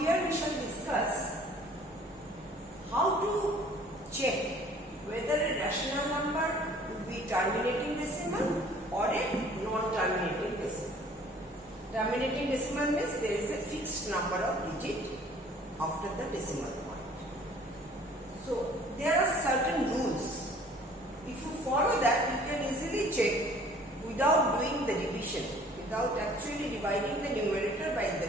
here we shall discuss how to check whether a rational number will be terminating decimal or a non-terminating decimal. Terminating decimal means there is a fixed number of digits after the decimal point. So there are certain rules. If you follow that, you can easily check without doing the division, without actually dividing the numerator by the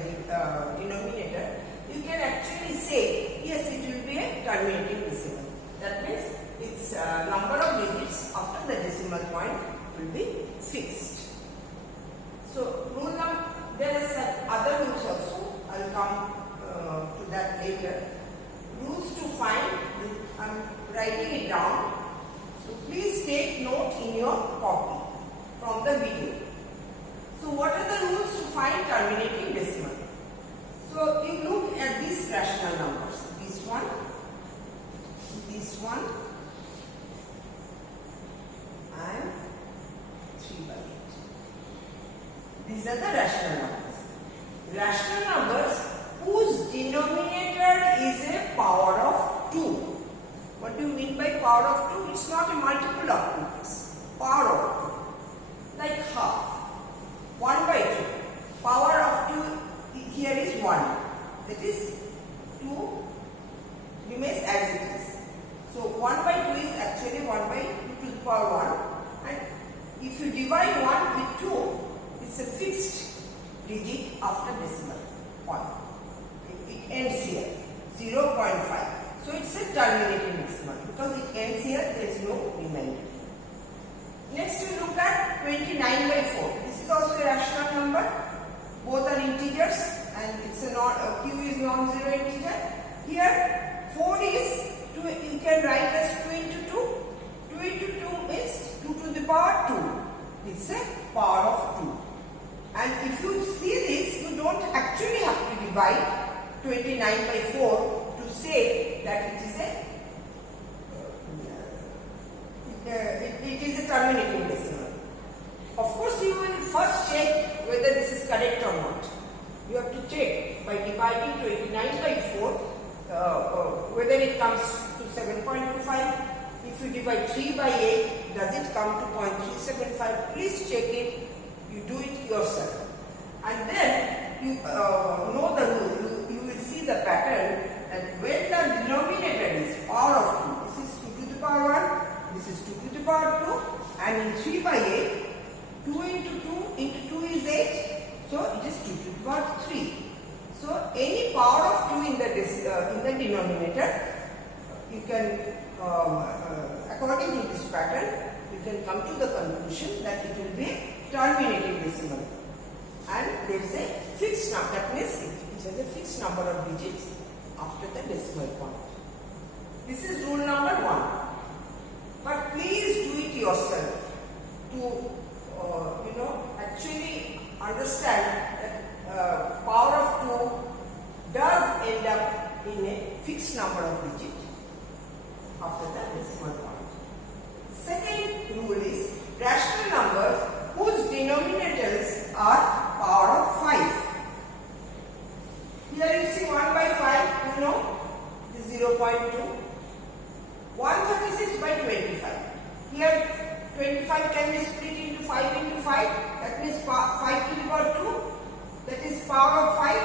denominator. You can actually say, yes, it will be a terminating decimal. That means its number of digits after the decimal point will be fixed. So rule number, there are some other rules also. I will come to that later. Rules to find, I am writing it down. So please take note in your copy from the video. So what are the rules to find terminating decimal? So you look at these rational numbers. This one, and 3/8. These are the rational numbers. Rational numbers whose denominator is a power of 2. What do you mean by power of 2? It's not a multiple of 2, it's power of 2. Like half. 1/2. Power of 2 here is 1. That is 2 remains as it is. So 1/2 is actually 1/2 to the power 1. And if you divide 1 with 2, it's a fixed digit after decimal point. It ends here, 0.5. So it's a terminating decimal because it ends here, there is no remainder. Next we look at 29/4. This is also a rational number. Both are integers and it's a q is non-zero integer. Here 4 is, you can write as 2 into 2. 2 into 2 is 2 to the power 2. It's a power of 2. And if you see this, you don't actually have to divide 29/4 to say that it is a terminating decimal. Of course, you will first check whether this is correct or not. You have to check by dividing 29/4 whether it comes to 7.25. If you divide 3/8, does it come to 0.375? Please check it. You do it yourself. And then you know the rule. You will see the pattern that when the denominator is power of 2, this is 2 to the power 1, this is 2 to the power 2, and in 3/8, 2 into 2 into 2 is 8, so it is 2 to the power 3. So any power of 2 in the denominator, you can, according to this pattern, you can come to the conclusion that it will be a terminating decimal. And there is a fixed number, that means it has a fixed number of digits after the decimal point. This is rule number 1. But please do it yourself to actually understand that power of 2 does end up in a fixed number of digits after the decimal point. Second rule is rational numbers whose denominators are power of 5. Here you see 1/5, you know, this is 0.2. 136/25. Here 25 can be split into 5 into 5. That means 5 to the power 2. That is power of 5.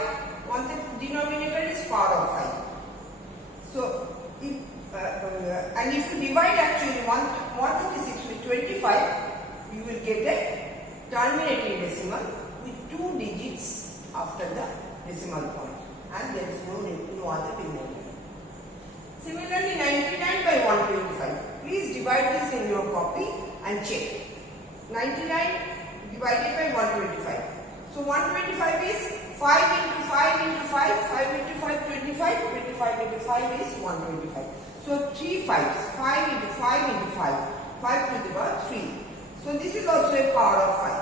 The denominator is power of 5. So, and if you divide actually 136 with 25, you will get a terminating decimal with 2 digits after the decimal point. And there is no other remainder. Similarly, 99/125. Please divide this in your copy and check. 99 divided by 125. So 125 is 5 into 5 into 5, 5 into 5, 25, 25 into 5 is 125. So 3 5s, 5 into 5 into 5, 5 to the power 3. So this is also a power of 5.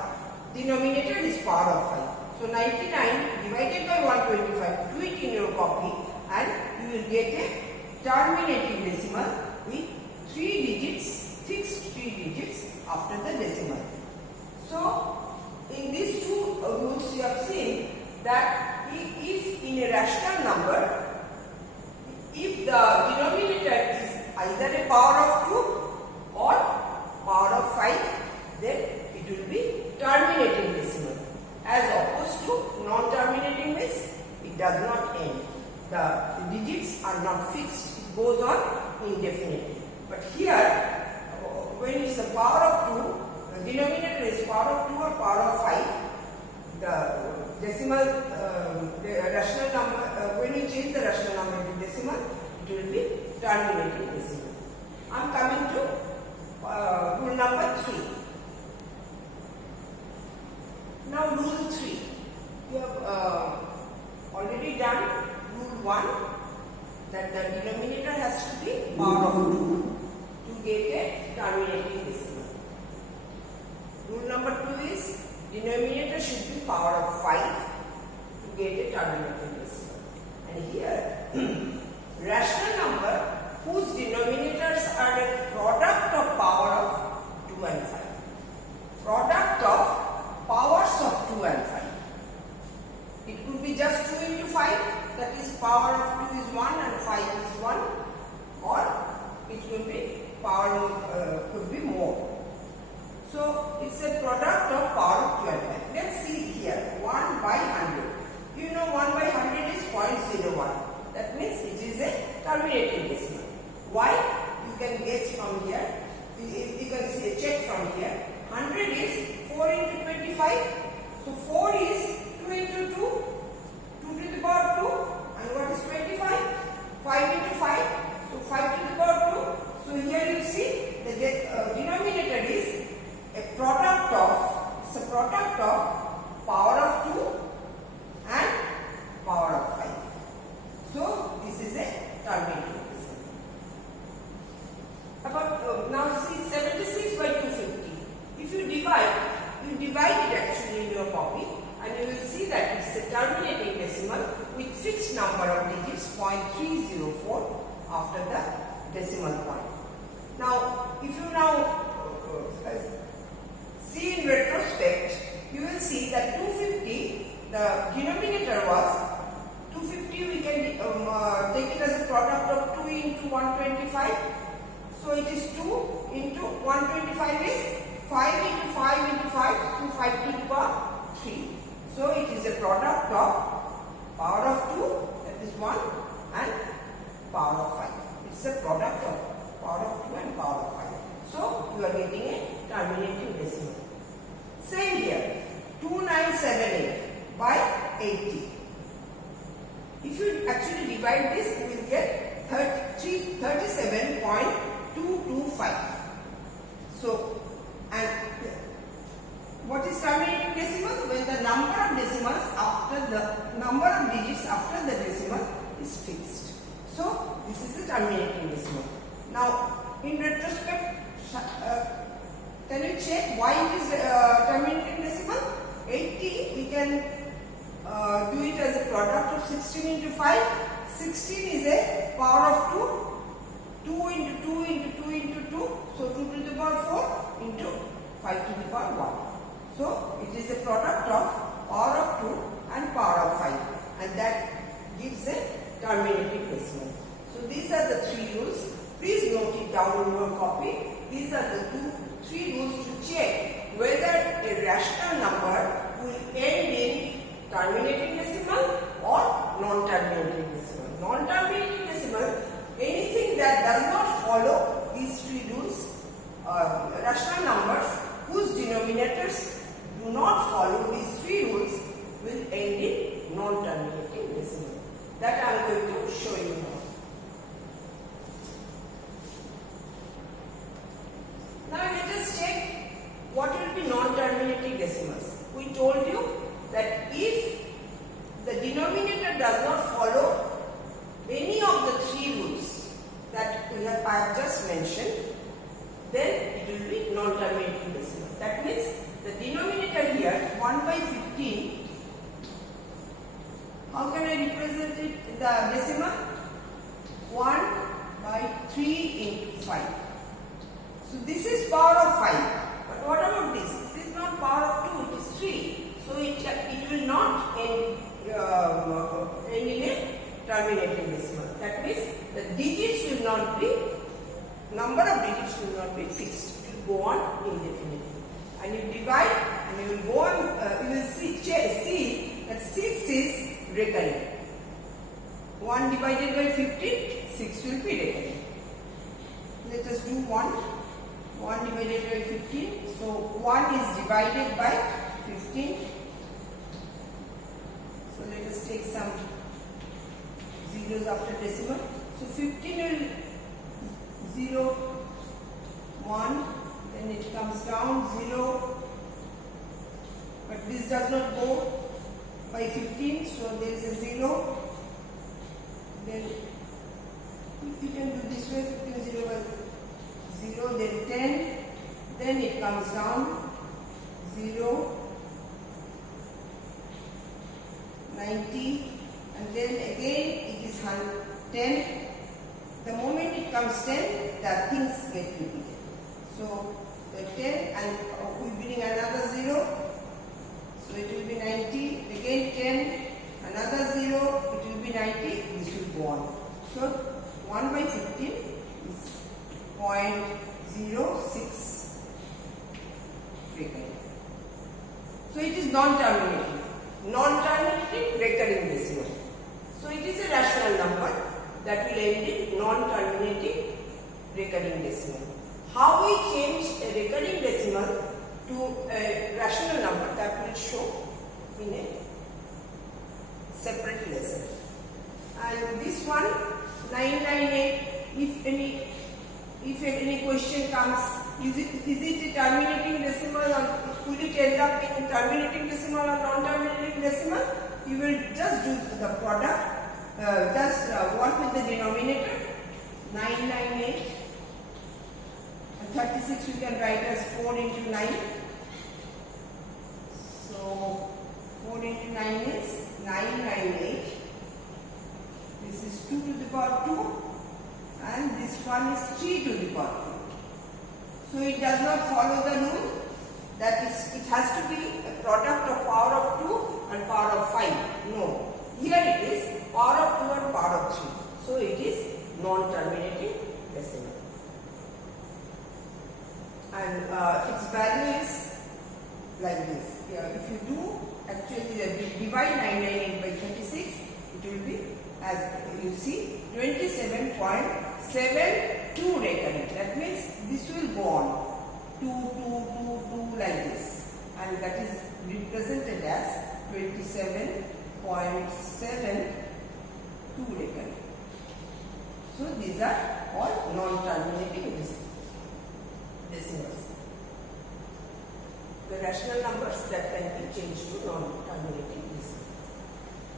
Denominator is power of 5. So 99 divided by 125, do it in your copy and you will get a terminating decimal with 3 digits, fixed 3 digits after the decimal. So in these two rules you have seen that if in a rational number, if the denominator is either a power of 2 or power of 5, then it will be terminating decimal. As opposed to non-terminating means it does not end. The digits are not fixed. It goes on indefinitely. But here, when it's a power of 2, the denominator is power of 2 or power of 5, the decimal, the rational number, when you change the rational number into decimal, it will be terminating decimal. I am coming to rule number 3. Now rule 3. You have already done rule 1, that the denominator has to be power of 2 to get a terminating decimal. Rule number 2 is denominator should be power of 5 to get a terminating decimal. And here rational number whose denominators are a product of power of 2 and 5. Product of powers of 2 and 5. It could be just 2 into 5, that is power of 2 is 1 and 5 is 1, or it could be power could be more. So it's a product of power of 2 and 5. Let's see here, 1 by 100. You know 1 by 100 is 0.01. That means it is a terminating decimal. Why? You can guess from here. You can see, check from here. 100 is 4 into 25. So 4 is 2 into 2. 2 to the power 2. And what is 25? 5 into 5. So 5 to the power 2. So here you see the denominator is a product of, it's a product of power of 2 and power of 5. So this is a terminating decimal. About now see 76 by 250. If you divide it actually in your copy, and you will see that it's a terminating decimal with fixed number of digits 0.304 after the decimal point. Now if you now see in retrospect, you will see that 250, the denominator was 250, we can take it as a product of 2 into 125. So it is 2 into 125 is 5 into 5 into 5, so 5 to the power 3. So it is a product of power of 2, that is 1, and power of 5. It is a product of power of 2 and power of 5. So you are getting a terminating decimal. Same here, 2978 by 80. If you actually divide this, you will get 37.225. So, and what is terminating decimal? When the number of decimals after the number of digits after the decimal is fixed. So, this is a terminating decimal. Now, in retrospect, can you check why it is terminating decimal? 80, we can do it as a product of 16 into 5. 16 is a power of 2. 2 into 2 into 2 into 2. So 2 to the power 4 into 5 to the power 1. So it is a product of power of 2 and power of 5. And that gives a terminating decimal. So these are the 3 rules. Please note it down in your copy. These are the 3 rules to check whether a rational number will end in terminating decimal or non-terminating decimal. Non-terminating decimal, anything that does not follow these 3 rules, rational numbers whose denominators do not follow these 3 rules will end in non-terminating decimal. That I am going to show you now. Now let us check what will be non-terminating decimals. We told you that if the denominator does not follow any of the 3 rules that I have just mentioned, then it will be non-terminating decimal. That means the denominator here, 1 by 15, how can I represent it in the decimal? 1 by 3 into 5. So this is power of 5. What about this? This is not power of 2, it is 3. So it will not end end in a terminating decimal. That means the digits will not be, number of digits will not be fixed. It will go on indefinitely. And you divide and you will go on, you will see that 6 is recurring. 1 divided by 15, 6 will be recurring. Let us do 1. 1 divided by 15. So 1 is divided by 15. So let us take some zeros after decimal. So 15 will 0, 1, then it comes down 0, but this does not go by 15, so there is a 0. Then you can do this way, 15 0 by 0, then 10, then it comes down 0, 90, and then again it is 10. The moment it comes 10, the things get repeated. So the 10 and we bring another 0, so it will be 90, again 10, another 0, it will be 90, this will go on. So 1 by 15 is 0.06 recurring. So it is non-terminating. Non-terminating recurring decimal. So it is a rational number that will end in non-terminating recurring decimal. How we change a recurring decimal to a rational number, that will show in a separate lesson. And this one 998, if any question comes, is it a terminating decimal or will it end up in terminating decimal or non-terminating decimal? You will just do the product, just work with the denominator. 998 and 36 you can write as 4 into 9. So 4 into 9 is 998. This is 2 to the power 2 and this one is 3 to the power 2. So it does not follow the rule that it has to be a product of power of 2 and power of 5. No. Here it is power of 2 and power of 3. So it is non-terminating decimal. And its value is like this. If you do actually divide 998 by 36, it will be, as you see, 27.72 recurring. That means this will go on 2 like this, and that is represented as 27.72 recurring. So these are all non-terminating decimals. The rational numbers that can be changed to non-terminating decimals.